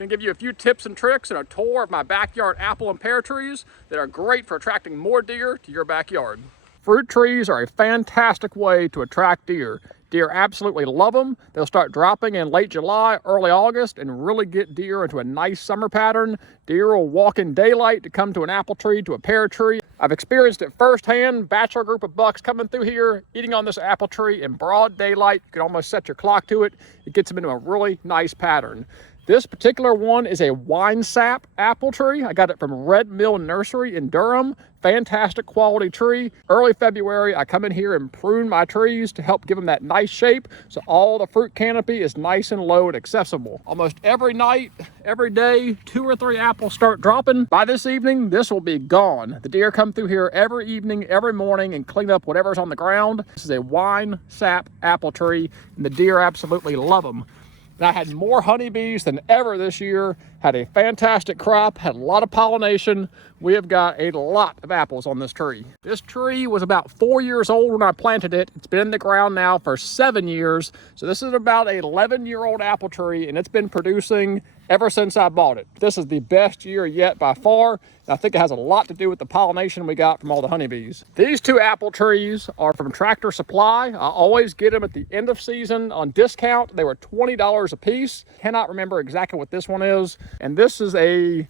Going to give you a few tips and tricks and a tour of my backyard apple and pear trees that are great for attracting more deer to your backyard. Fruit trees are a fantastic way to attract deer. Deer absolutely love them. They'll start dropping in late July, early August, and really get deer into a nice summer pattern. Deer will walk in daylight to come to an apple tree, to a pear tree. I've experienced it firsthand. Bachelor group of bucks coming through here, eating on this apple tree in broad daylight. You can almost set your clock to it. It gets them into a really nice pattern. This particular one is a wine sap apple tree. I got it from Red Mill Nursery in Durham. Fantastic quality tree. Early February, I come in here and prune my trees to help give them that nice shape so all the fruit canopy is nice and low and accessible. Almost every night, every day, 2 or 3 apples start dropping. By this evening, this will be gone. The deer come through here every evening, every morning and clean up whatever's on the ground. This is a wine sap apple tree and the deer absolutely love them. And I had more honeybees than ever this year, had a fantastic crop, had a lot of pollination. We have got a lot of apples on this tree. This tree was about 4 years old when I planted it. It's been in the ground now for 7 years. So this is about an 11-year-old apple tree, and it's been producing ever since I bought it. This is the best year yet by far. And I think it has a lot to do with the pollination we got from all the honeybees. These 2 apple trees are from Tractor Supply. I always get them at the end of season on discount. They were $20 a piece. Cannot remember exactly what this one is. And this is a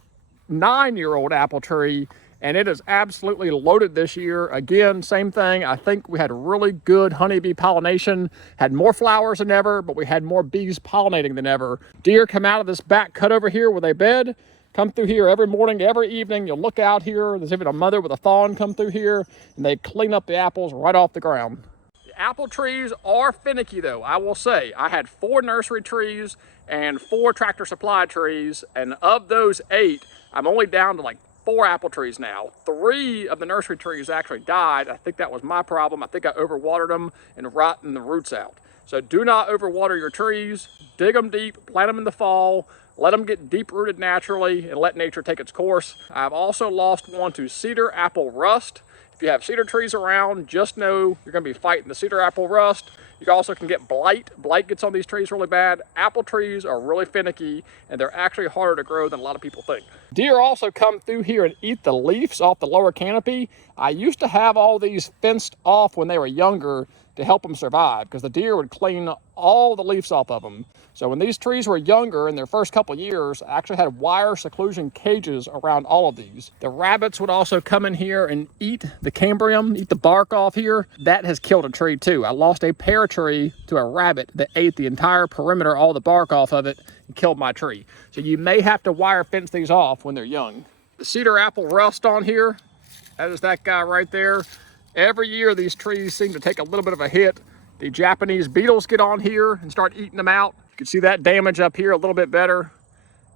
9-year-old apple tree, and it is absolutely loaded this year. Again, same thing. I think we had really good honeybee pollination, had more flowers than ever, but we had more bees pollinating than ever. Deer come out of this back cut over here where they bed, come through here every morning, every evening. You'll look out here, there's even a mother with a fawn come through here, and they clean up the apples right off the ground. The apple trees are finicky though, I will say. I had 4 nursery trees and 4 Tractor Supply trees, and of those 8, I'm only down to like 4 apple trees now. 3 of the nursery trees actually died. I think that was my problem. I think I overwatered them and rotting the roots out. So do not overwater your trees. Dig them deep, plant them in the fall, let them get deep rooted naturally and let nature take its course. I've also lost one to cedar apple rust. If you have cedar trees around, just know you're going to be fighting the cedar apple rust. You also can get blight. Blight gets on these trees really bad. Apple trees are really finicky, and they're actually harder to grow than a lot of people think. Deer also come through here and eat the leaves off the lower canopy. I used to have all these fenced off when they were younger to help them survive, because the deer would clean all the leaves off of them. So when these trees were younger in their first couple years, I actually had wire seclusion cages around all of these. The rabbits would also come in here and eat the cambium, eat the bark off here. That has killed a tree too. I lost a pear tree to a rabbit that ate the entire perimeter, all the bark off of it, and killed my tree. So you may have to wire fence these off when they're young. The cedar apple rust on here, that is that guy right there. Every year these trees seem to take a little bit of a hit. The Japanese beetles get on here and start eating them out. You can see that damage up here a little bit better.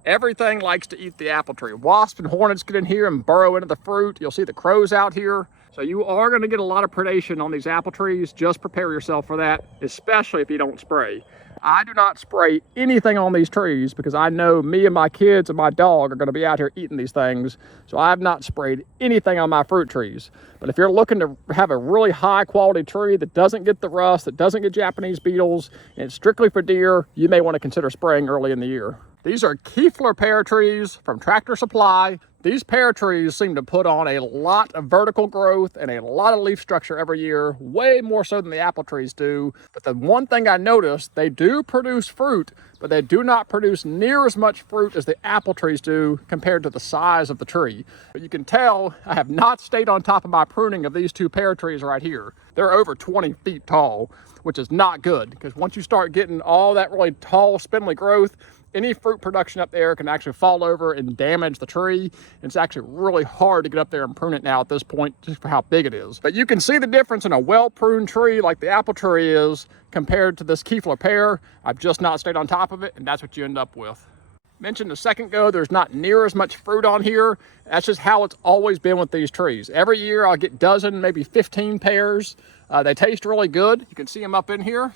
Everything likes to eat the apple tree. Wasps and hornets get in here and burrow into the fruit. You'll see the crows out here. So you are going to get a lot of predation on these apple trees. Just prepare yourself for that, especially if you don't spray. I do not spray anything on these trees because I know me and my kids and my dog are going to be out here eating these things. So I have not sprayed anything on my fruit trees. But if you're looking to have a really high quality tree that doesn't get the rust, that doesn't get Japanese beetles, and it's strictly for deer, you may want to consider spraying early in the year. These are Keefler pear trees from Tractor Supply. These pear trees seem to put on a lot of vertical growth and a lot of leaf structure every year, way more so than the apple trees do. But the one thing I noticed, they do produce fruit, but they do not produce near as much fruit as the apple trees do compared to the size of the tree. But you can tell I have not stayed on top of my pruning of these 2 pear trees right here. They're over 20 feet tall, which is not good because once you start getting all that really tall, spindly growth, any fruit production up there can actually fall over and damage the tree. It's actually really hard to get up there and prune it now at this point, just for how big it is. But you can see the difference in a well-pruned tree like the apple tree is compared to this Keefler pear. I've just not stayed on top of it, and that's what you end up with. Mentioned a second ago, there's not near as much fruit on here. That's just how it's always been with these trees. Every year I'll get dozen, maybe 15 pears. They taste really good. You can see them up in here.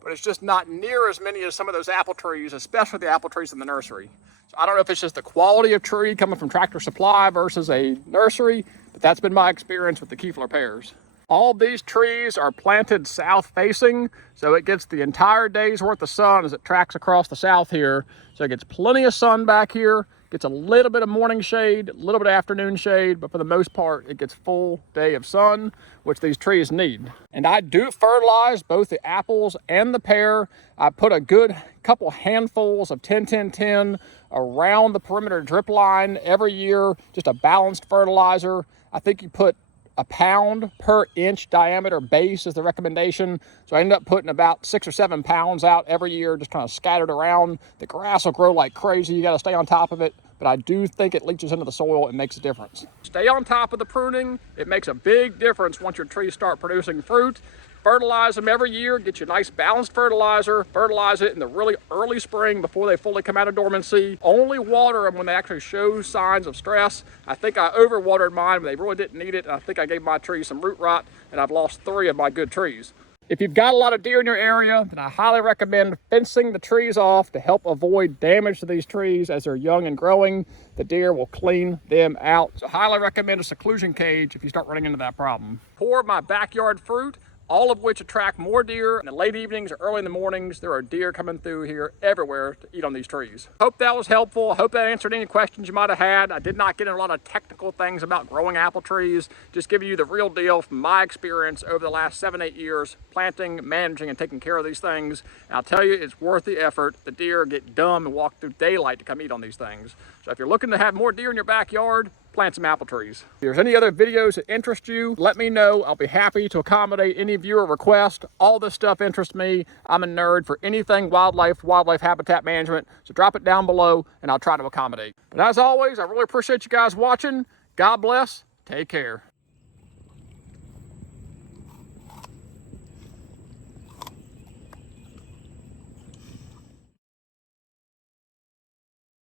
But it's just not near as many as some of those apple trees, especially the apple trees in the nursery. So I don't know if it's just the quality of tree coming from Tractor Supply versus a nursery, but that's been my experience with the Keefler pears. All these trees are planted south facing, so it gets the entire day's worth of sun as it tracks across the south here. So it gets plenty of sun back here, gets a little bit of morning shade, a little bit of afternoon shade, but for the most part, it gets full day of sun, which these trees need. And I do fertilize both the apples and the pear. I put a good couple handfuls of 10-10-10 around the perimeter drip line every year, just a balanced fertilizer. I think you put a pound per inch diameter base is the recommendation. So I end up putting about 6 or 7 pounds out every year, just kind of scattered around. The grass will grow like crazy. You got to stay on top of it. But I do think it leaches into the soil and makes a difference. Stay on top of the pruning. It makes a big difference once your trees start producing fruit. Fertilize them every year, get you a nice balanced fertilizer, fertilize it in the really early spring before they fully come out of dormancy. Only water them when they actually show signs of stress. I think I overwatered mine when they really didn't need it, and I think I gave my trees some root rot, and I've lost 3 of my good trees. If you've got a lot of deer in your area, then I highly recommend fencing the trees off to help avoid damage to these trees as they're young and growing. The deer will clean them out. So highly recommend a seclusion cage if you start running into that problem. Pour my backyard fruit, all of which attract more deer. In the late evenings or early in the mornings, there are deer coming through here everywhere to eat on these trees. Hope that was helpful. I hope that answered any questions you might have had. I did not get into a lot of technical things about growing apple trees, just giving you the real deal from my experience over the last 7-8 years, planting, managing, and taking care of these things. And I'll tell you, it's worth the effort. The deer get dumb and walk through daylight to come eat on these things. So if you're looking to have more deer in your backyard, plant some apple trees. If there's any other videos that interest you, let me know. I'll be happy to accommodate any viewer request. All this stuff interests me. I'm a nerd for anything wildlife habitat management. So drop it down below and I'll try to accommodate. But as always, I really appreciate you guys watching. God bless. Take care.